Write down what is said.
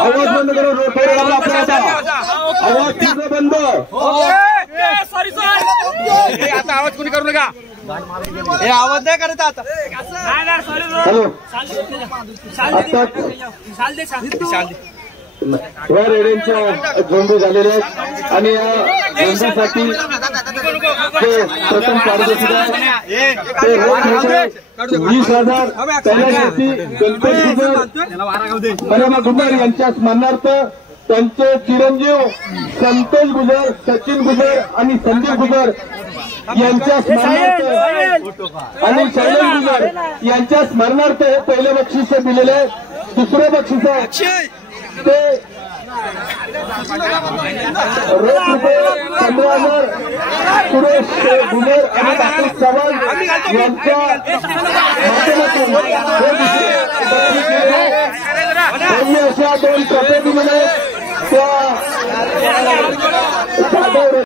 आवाज बंद करो, आवाज पूर्ण बंद. सॉरी आता आवाज कोणी करू नका. हे आवाज नाही करत आता. या रेड्यांच्या झोंबे झालेले आहेत आणि या झोंबीसाठी प्रथम पारदर्शक 20,000 पहिल्या गणपती गुजर यांच्या स्मरणार्थ त्यांचे चिरंजीव संतोष गुजर, सचिन गुजर आणि संदीप गुजर यांच्या स्मरणार्थ आणि शैलेश गुजर यांच्या स्मरणार्थ हे पहिले बक्षीस दिलेले आहे. दुसरे बक्षीस ते रोख रुपये 15,000 सुरेश गुजर आणि राकेश चव्हाण यांच्या माध्यमातून अशा 2 ट्रॉफी दिलेल्या त्या